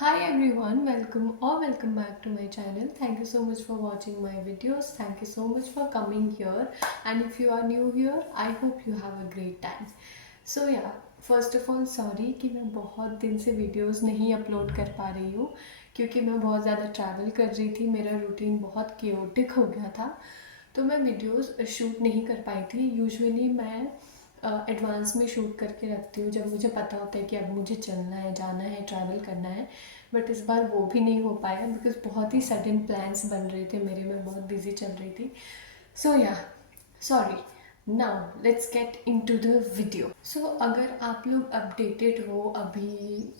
Hi everyone, welcome back to my channel. Thank you so much for watching my videos. Thank you so much for coming here. And if you are new here, I hope you have a great time. So yeah, first of all sorry कि मैं बहुत दिन से videos नहीं upload कर पा रही हूँ क्योंकि मैं बहुत ज़्यादा ट्रैवल कर रही थी। मेरा रूटीन बहुत केओटिक हो गया था, तो मैं वीडियोस शूट नहीं कर पाई थी। यूजुअली मैं एडवांस में शूट करके रखती हूँ जब मुझे पता होता है कि अब मुझे चलना है, जाना है, ट्रैवल करना है। बट इस बार वो भी नहीं हो पाया बिकॉज बहुत ही सडन प्लान्स बन रहे थे मेरे, मैं बहुत बिजी चल रही थी। सो या sorry. Now let's get into the video. So अगर आप लोग अपडेटेड हो अभी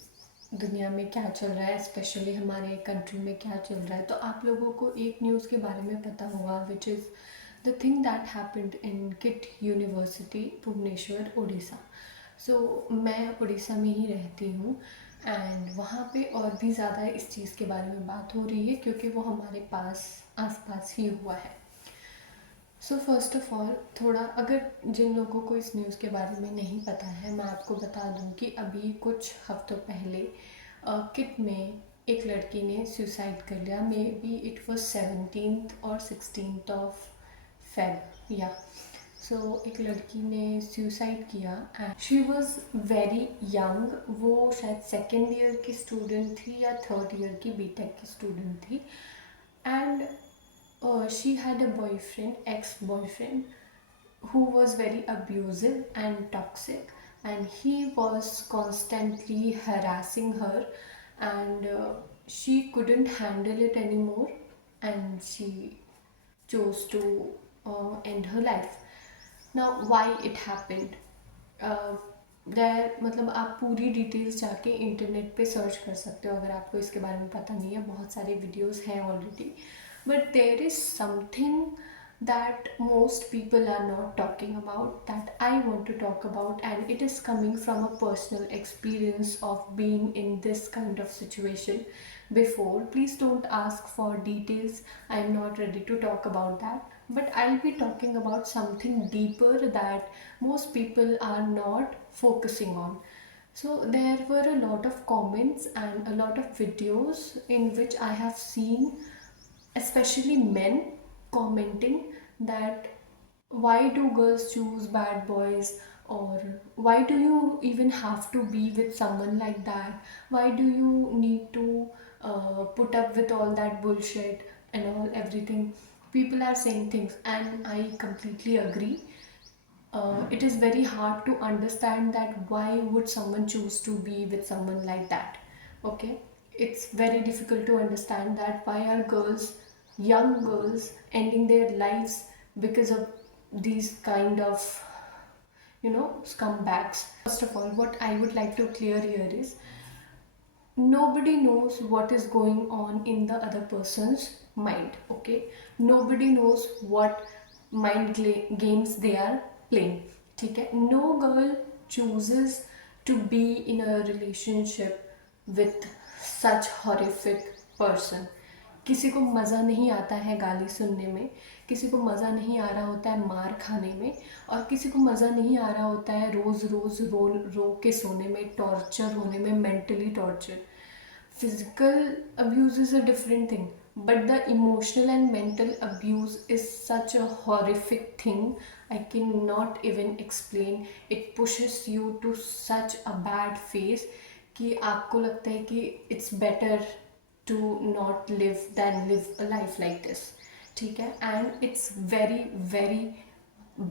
दुनिया में क्या चल रहा है, स्पेशली हमारे कंट्री में क्या चल रहा है, तो आप लोगों को एक न्यूज़ के बारे में पता होगा which is the thing that happened in KIIT university Bhubaneswar Orissa. सो मैं उड़ीसा में ही रहती हूँ एंड वहाँ पे और भी ज़्यादा इस चीज़ के बारे में बात हो रही है क्योंकि वो हमारे पास आसपास ही हुआ है। सो फर्स्ट ऑफ ऑल थोड़ा अगर जिन लोगों को इस न्यूज़ के बारे में नहीं पता है, मैं आपको बता दूं कि अभी कुछ हफ्तों पहले किट में एक लड़की ने सुसाइड कर लिया। May be it was 17th और 16th ऑफ फेब या सो एक लड़की ने सुसाइड किया and she was very young. वो शायद सेकेंड ईयर की स्टूडेंट थी या थर्ड ईयर की बीटेक की स्टूडेंट थी and she had a boyfriend, ex-boyfriend, who was very abusive and toxic, and he was constantly harassing her, and she couldn't handle it anymore, and she chose to end her life. Now why it happened, देर मतलब आप पूरी details जाके internet पे search कर सकते हो अगर आपको इसके बारे में पता नहीं है। बहुत सारे वीडियोस हैं already, but there is something that most people are not talking about that I want to talk about, and it is coming from a personal experience of being in this kind of situation before. Please don't ask for details, I am not ready to talk about that, but I'll be talking about something deeper that most people are not focusing on. So there were a lot of comments and a lot of videos in which I have seen especially men commenting that why do girls choose bad boys, or why do you even have to be with someone like that, why do you need to put up with all that bullshit and all everything. People are saying things and I completely agree. It is very hard to understand that why would someone choose to be with someone like that. Okay, it's very difficult to understand that why are girls, young girls, ending their lives because of these kind of scumbags. First of all, what I would like to clear here is nobody knows what is going on in the other person's mind. Okay, nobody knows what games they are playing. ठीक है, no girl chooses to be in a relationship with such horrific person. किसी को मज़ा नहीं आता है गाली सुनने में, किसी को मज़ा नहीं आ रहा होता है मार खाने में, और किसी को मज़ा नहीं आ रहा होता है रोज़ रोज़ रो रो के सोने में, टॉर्चर होने में, mentally torture. Physical abuse is a different thing, but the emotional and mental abuse is such a horrific thing. I cannot even explain. It pushes you to such a bad phase कि आपको लगता है कि it's better to not live than live a life like this. ठीक है, and it's very very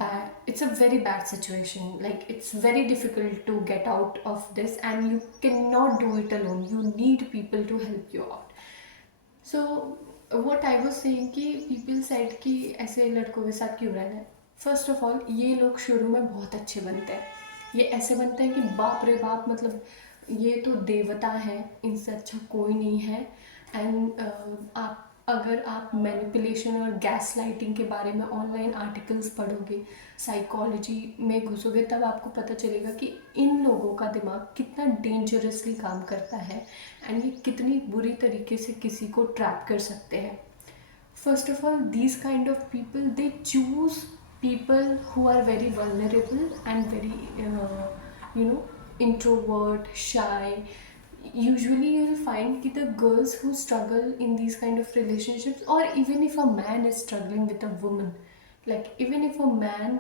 bad. It's a very bad situation. Like it's very difficult to get out of this, and you cannot do it alone. You need people to help you out. So what I was saying कि people said कि ऐसे लड़कों के साथ क्यों रहना है. First of all ये लोग शुरू में बहुत अच्छे बनते हैं. ये ऐसे बनते हैं कि बाप रे बाप, मतलब ये तो देवता है, इनसे अच्छा कोई नहीं है. एंड आप अगर आप मैनिपुलेशन और गैस लाइटिंग के बारे में ऑनलाइन आर्टिकल्स पढ़ोगे, साइकोलॉजी में घुसोगे, तब आपको पता चलेगा कि इन लोगों का दिमाग कितना डेंजरसली काम करता है एंड ये कितनी बुरी तरीके से किसी को ट्रैप कर सकते हैं. First of all, these kind of people, they choose people who are very vulnerable and very you know introvert, shy. usually you'll find कि the girls who struggle in these kind of relationships, or even if a man is struggling with a woman, like even if a man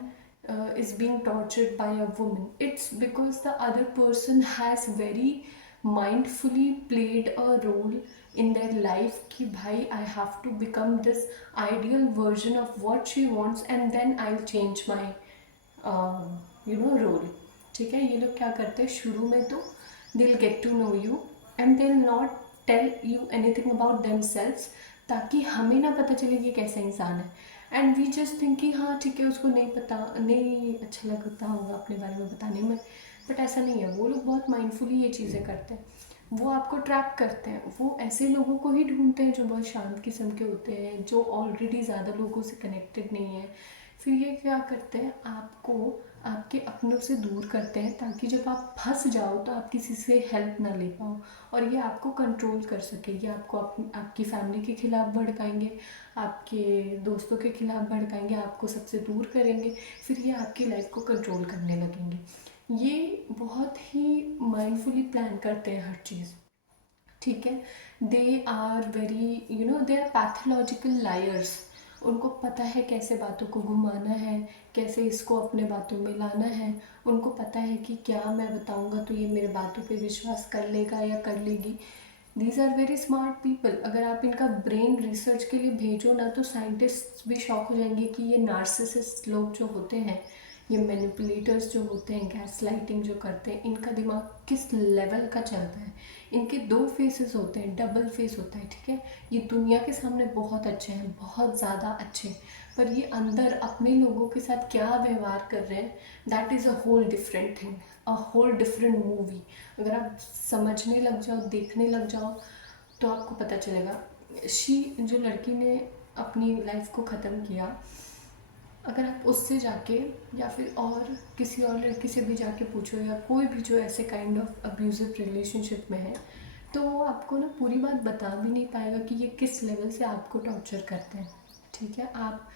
is being tortured by a woman, it's because the other person has very mindfully played a role in their life कि भाई I have to become this ideal version of what she wants and then I'll change my role. ठीक है, ये लोग क्या करते हैं शुरू में तो they'll get to know you and they'll not tell you anything about themselves, ताकि हमें ना पता चले कि कैसा इंसान है. एंड वी जस्ट थिंक कि हाँ ठीक है, उसको नहीं पता, नहीं अच्छा लगता होगा अपने बारे में बताने में. बट ऐसा नहीं है, वो लोग बहुत माइंडफुली ये चीज़ें करते हैं. वो आपको ट्रैप करते हैं. वो ऐसे लोगों को ही ढूंढते हैं जो बहुत शांत किस्म के होते हैं, जो ऑलरेडी ज़्यादा लोगों से कनेक्टेड नहीं है. फिर ये क्या करते हैं, आपको आपके अपनों से दूर करते हैं, ताकि जब आप फंस जाओ तो आप किसी से हेल्प ना ले पाओ, और ये आपको कंट्रोल कर सके. ये आपको आपकी फैमिली के खिलाफ भड़काएंगे, आपके दोस्तों के खिलाफ भड़काएंगे, आपको सबसे दूर करेंगे. फिर ये आपकी लाइफ को कंट्रोल करने लगेंगे. ये बहुत ही माइंडफुली प्लान करते हैं हर चीज़. ठीक है, they are very they are pathological liars. उनको पता है कैसे बातों को घुमाना है, कैसे इसको अपने बातों में लाना है. उनको पता है कि क्या मैं बताऊंगा तो ये मेरे बातों पे विश्वास कर लेगा या कर लेगी. These are very smart people. अगर आप इनका ब्रेन रिसर्च के लिए भेजो ना तो साइंटिस्ट भी शॉक हो जाएंगे कि ये नार्सिसिस्ट लोग जो होते हैं, ये मैनिपुलेटर्स जो होते हैं, गैस लाइटिंग जो करते हैं, इनका दिमाग किस लेवल का चलता है. इनके दो फेसेस होते हैं, डबल फेस होता है. ठीक है, ये दुनिया के सामने बहुत अच्छे हैं, बहुत ज़्यादा अच्छे, पर ये अंदर अपने लोगों के साथ क्या व्यवहार कर रहे हैं, that is a whole different thing, a whole different movie. अगर आप समझने लग जाओ, देखने लग जाओ, तो आपको पता चलेगा. जो लड़की ने अपनी लाइफ को ख़त्म किया, अगर आप उससे जाके या फिर और किसी और लड़की से भी जाके पूछो, या कोई भी जो ऐसे काइंड ऑफ अब्यूजिव रिलेशनशिप में है, तो वो आपको ना पूरी बात बता भी नहीं पाएगा कि ये किस लेवल से आपको टॉर्चर करते हैं. ठीक है, आप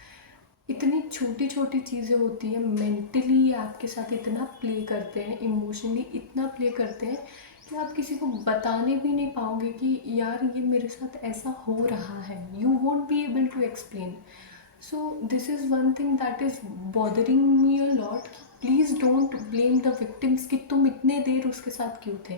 इतनी छोटी छोटी चीज़ें होती हैं, मेंटली आपके साथ इतना प्ले करते हैं, इमोशनली इतना प्ले करते हैं कि आप किसी को बताने भी नहीं पाओगे कि यार ये मेरे साथ ऐसा हो रहा है. You won't be able to explain. So this is one thing that is bothering me a lot. Please don't blame the victims कि तुम इतने देर उसके साथ क्यों थे.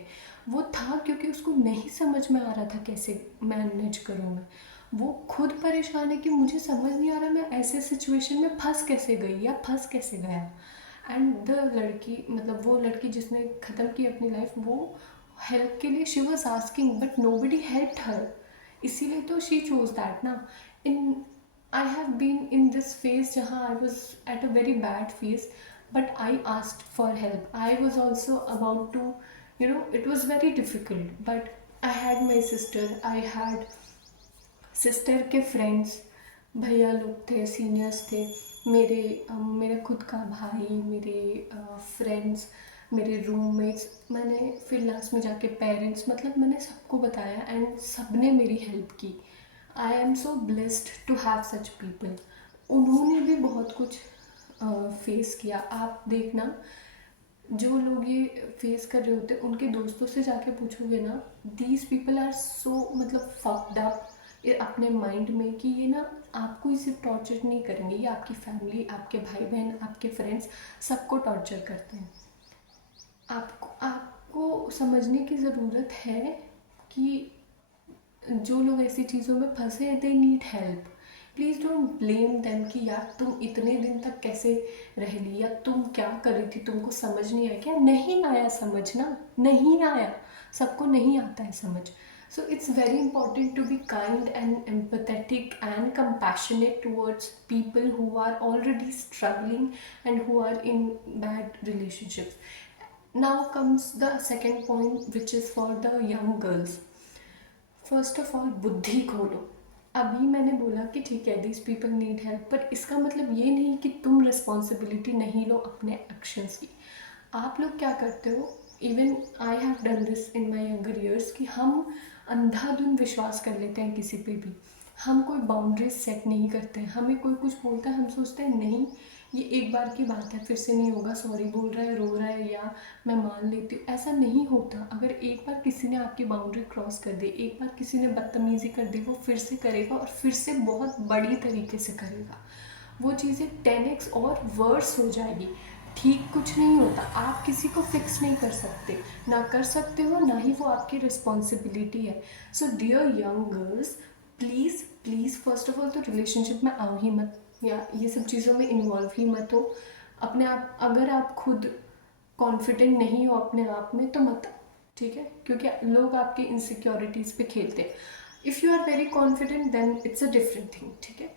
वो था क्योंकि उसको नहीं समझ में आ रहा था कैसे मैनेज करूँ मैं. वो खुद परेशान है कि मुझे समझ नहीं आ रहा मैं ऐसे सिचुएशन में फंस कैसे गई या फंस कैसे गया. एंड द लड़की, मतलब वो लड़की जिसने ख़त्म की अपनी लाइफ, वो हेल्प के लिए she was asking but nobody help her. इसीलिए तो शी चोज दैट ना. In I have been in this phase जहाँ I was at a very bad phase, but I asked for help. I was also about to, it was very difficult, but I had my sister, I had sister के friends, भैया लोग थे, seniors थे, मेरा खुद का भाई, मेरे फ्रेंड्स, मेरे रूममेट्स. मैंने फिर लास्ट में जाके पेरेंट्स, मतलब मैंने सबको बताया एंड सब ने मेरी हेल्प की. I am so blessed to have such people. उन्होंने भी बहुत कुछ फेस किया. आप देखना, जो लोग ये फेस कर रहे होते हैं उनके दोस्तों से जाके पूछोगे ना, दीज पीपल आर सो मतलब फक्ड अप अपने माइंड में कि ये ना आपको ही सिर्फ टॉर्चर नहीं करेंगे, ये आपकी फैमिली, आपके भाई बहन, आपके फ्रेंड्स, सबको टॉर्चर करते हैं. आपको आपको समझने की ज़रूरत है कि जो लोग ऐसी चीज़ों में फंसे हैं, they need help. Please don't blame them कि यार तुम इतने दिन तक कैसे रह ली, या तुम क्या कर रही थी, तुमको समझ नहीं आया क्या. नहीं आया समझना, नहीं आया, सबको नहीं आता है समझ. So it's very important to be kind and empathetic and compassionate towards people who are already struggling and who are in bad relationships. Now comes the second point, which is for the young girls. First of all बुद्धि खोलो. अभी मैंने बोला कि ठीक है, these people need help, पर इसका मतलब ये नहीं कि तुम रिस्पॉन्सिबिलिटी नहीं लो अपने एक्शंस की. आप लोग क्या करते हो, even I have done this in my younger years, कि हम अंधाधुन विश्वास कर लेते हैं किसी पे भी. हम कोई बाउंड्रीज सेट नहीं करते हैं. हमें कोई कुछ बोलता है, हम सोचते हैं नहीं ये एक बार की बात है, फिर से नहीं होगा, सॉरी बोल रहा है, रो रहा है, या मैं मान लेती हूँ, ऐसा नहीं होता। अगर एक बार किसी ने आपकी बाउंड्री क्रॉस कर दी, एक बार किसी ने बदतमीज़ी कर दी, वो फिर से करेगा और फिर से बहुत बड़ी तरीके से करेगा। वो चीज़ें 10x और वर्स हो जाएगी। ठीक कुछ नहीं होता, आप किसी को फिक्स नहीं कर सकते, ना कर सकते हो, ना ही वो आपकी रिस्पॉन्सिबिलिटी है। So dear young girls, please please first of all तो रिलेशनशिप में आओ ही मत, या ये सब चीज़ों में इन्वॉल्व ही मत हो। अपने आप, अगर आप खुद कॉन्फिडेंट नहीं हो अपने आप में तो मत, ठीक है, क्योंकि लोग आपके इनसिक्योरिटीज़ पे खेलते हैं। If you are very confident then it's a different thing, ठीक है।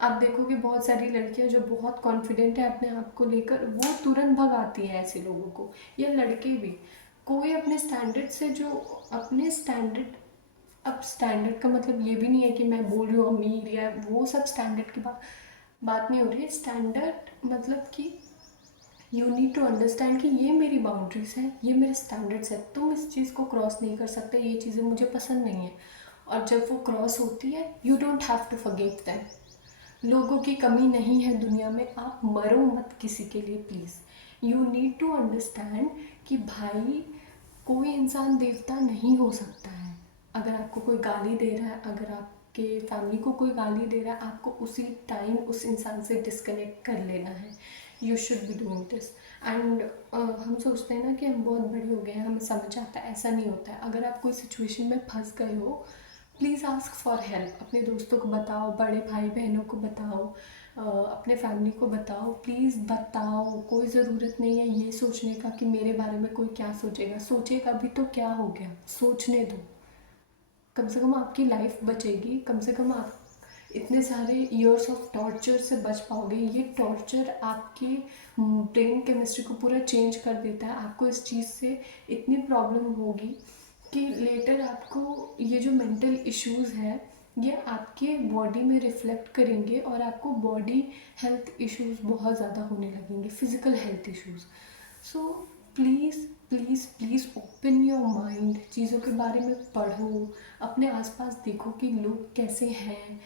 आप देखोगे बहुत सारी लड़कियां जो बहुत कॉन्फिडेंट है अपने आप को लेकर, वो तुरंत भगाती हैं ऐसे लोगों को, या लड़के भी। कोई अपने स्टैंडर्ड से जो अपने स्टैंडर्ड, अब स्टैंडर्ड का मतलब ये भी नहीं है कि मैं बोल रही हूँ अमीर या वो सब स्टैंडर्ड की बात नहीं हो रही है। स्टैंडर्ड मतलब कि यू नीड टू अंडरस्टैंड कि ये मेरी बाउंड्रीज हैं, ये मेरे स्टैंडर्ड्स हैं, तुम इस चीज़ को क्रॉस नहीं कर सकते, ये चीज़ें मुझे पसंद नहीं है। और जब वो क्रॉस होती है, you don't have to forgive them. लोगों की कमी नहीं है दुनिया में, आप मरो मत किसी के लिए please. You need to understand कि भाई कोई इंसान देवता नहीं हो सकता है। अगर आपको कोई गाली दे रहा है, अगर आपके फैमिली को कोई गाली दे रहा है, आपको उसी टाइम उस इंसान से डिस्कनेक्ट कर लेना है। You should be doing this. And हम सोचते हैं ना कि हम बहुत बड़े हो गए हैं, हमें समझ आता है, ऐसा नहीं होता है। अगर आप कोई सिचुएशन में फंस गए हो, प्लीज़ आस्क फॉर हेल्प। अपने दोस्तों को बताओ, बड़े भाई बहनों को बताओ, अपने फैमिली को बताओ, प्लीज़ बताओ। कोई ज़रूरत नहीं है ये सोचने का कि मेरे बारे में कोई क्या सोचेगा, सोचेगा भी तो क्या हो गया, सोचने दो। कम से कम आपकी लाइफ बचेगी, कम से कम आप इतने सारे ईयर्स ऑफ टॉर्चर से बच पाओगे। ये टॉर्चर आपकी ब्रेन केमिस्ट्री को पूरा चेंज कर देता है। आपको इस चीज़ से इतनी प्रॉब्लम होगी कि लेटर आपको ये जो मेंटल इश्यूज़ है ये आपके बॉडी में रिफ्लेक्ट करेंगे और आपको बॉडी हेल्थ इश्यूज़ बहुत ज़्यादा होने लगेंगे, physical health issues. So please please please open your mind, चीज़ों के बारे में पढ़ो, अपने आसपास देखो कि लोग कैसे हैं।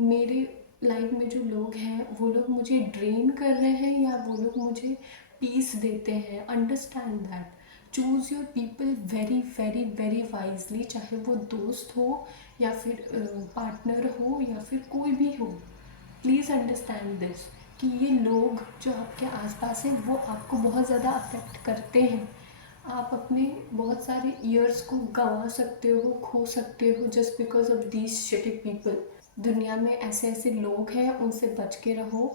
मेरे लाइफ में जो लोग हैं वो लोग मुझे ड्रेन कर रहे हैं या वो लोग मुझे पीस देते हैं, understand that. Choose your people very very very wisely, चाहे वो दोस्त हो या फिर पार्टनर हो या फिर कोई भी हो। प्लीज़ अंडरस्टैंड दिस कि ये लोग जो आपके आसपास हैं वो आपको बहुत ज़्यादा अफेक्ट करते हैं। आप अपने बहुत सारे ईयर्स को गंवा सकते हो, खो सकते हो, just because of these shitty people. दुनिया में ऐसे ऐसे लोग हैं, उनसे बच के रहो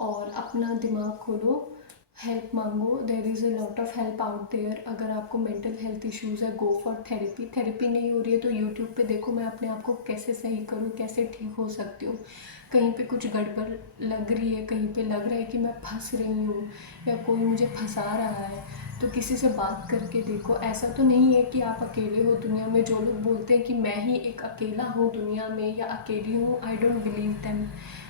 और अपना दिमाग खोलो, हेल्प मांगो। There is a lot of help out there. अगर आपको मेंटल हेल्थ इश्यूज़ है, गो फॉर थेरेपी। थेरेपी नहीं हो रही है तो यूट्यूब पे देखो मैं अपने आप को कैसे सही करूँ, कैसे ठीक हो सकती हूँ। कहीं पे कुछ गड़बड़ लग रही है, कहीं पे लग रहा है कि मैं फंस रही हूँ या कोई मुझे फंसा रहा है, तो किसी से बात करके देखो। ऐसा तो नहीं है कि आप अकेले हो दुनिया में। जो लोग बोलते हैं कि मैं ही एक अकेला हूँ दुनिया में या अकेली हूँ, आई डोंट बिलीव दैम।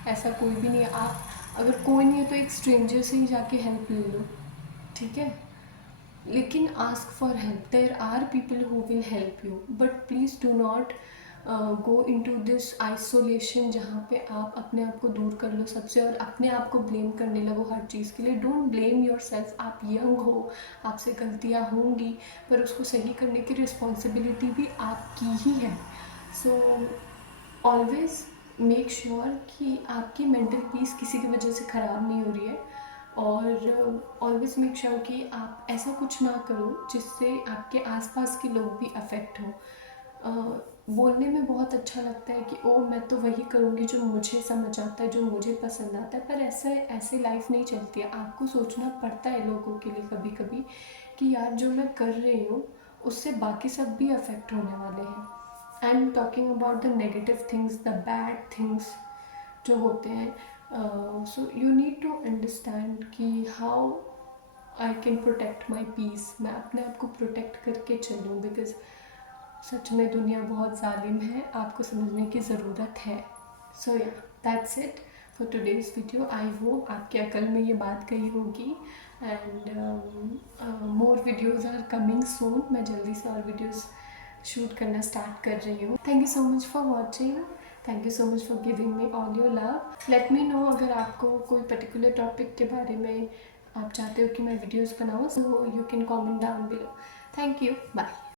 ऐसा कोई भी नहीं है। आप अगर कोई नहीं है तो एक स्ट्रेंजर से ही जाके हेल्प ले लो, ठीक है। लेकिन ask for help, there are people who will help you, but please do not go into this isolation जहाँ पे आप अपने आप को दूर कर लो सबसे और अपने आप को ब्लेम करने लगो हर चीज़ के लिए। Don't blame your self. आप यंग हो, आपसे गलतियाँ होंगी, पर उसको सही करने की रिस्पॉन्सिबिलिटी भी आपकी ही है। सो ऑलवेज मेक श्योर कि आपकी मेंटल पीस किसी की वजह से ख़राब नहीं हो रही है। और ऑलवेज मेक श्योर कि आप ऐसा कुछ ना करो जिससे आपके आसपास के लोग भी अफेक्ट हो। बोलने में बहुत अच्छा लगता है कि ओ मैं तो वही करूँगी जो मुझे समझ आता है, जो मुझे पसंद आता है, पर ऐसे ऐसे लाइफ नहीं चलती है। आपको सोचना पड़ता है लोगों के लिए कभी कभी कि यार जो मैं कर रही हूँ उससे बाकी सब भी अफेक्ट होने वाले हैं। I am talking about the negative things, the bad things जो होते हैं। So you need to understand कि how I can protect my peace. मैं अपने आप को प्रोटेक्ट करके चलूँ, बिकॉज सच में दुनिया बहुत जालिम है, आपको समझने की ज़रूरत है। So yeah that's it for today's video. I hope आपके अकल में ये बात गई होगी। And more videos are coming soon. मैं जल्दी से और वीडियोज़ शूट करना स्टार्ट कर रही हूँ। Thank you so much for watching. Thank you so much for giving me all your love. Let me know अगर आपको कोई पर्टिकुलर टॉपिक के बारे में आप चाहते हो कि मैं वीडियोस बनाऊँ, so you can comment down below. Thank you, bye.